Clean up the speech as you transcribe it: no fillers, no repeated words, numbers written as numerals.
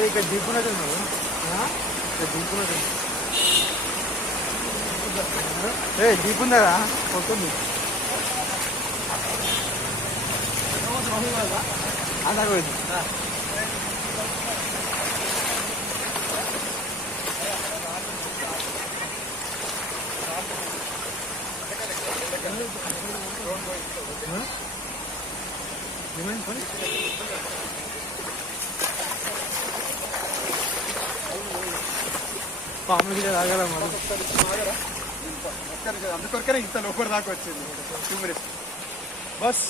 ఇక్కడ దింపునట్టు దింపునట్టు దింపుందా కొట్టుంది అందాక పోయింది పాము గిడ తాగల అందుకొరకనే ఇంత లోపల దాకా వచ్చింది బస్.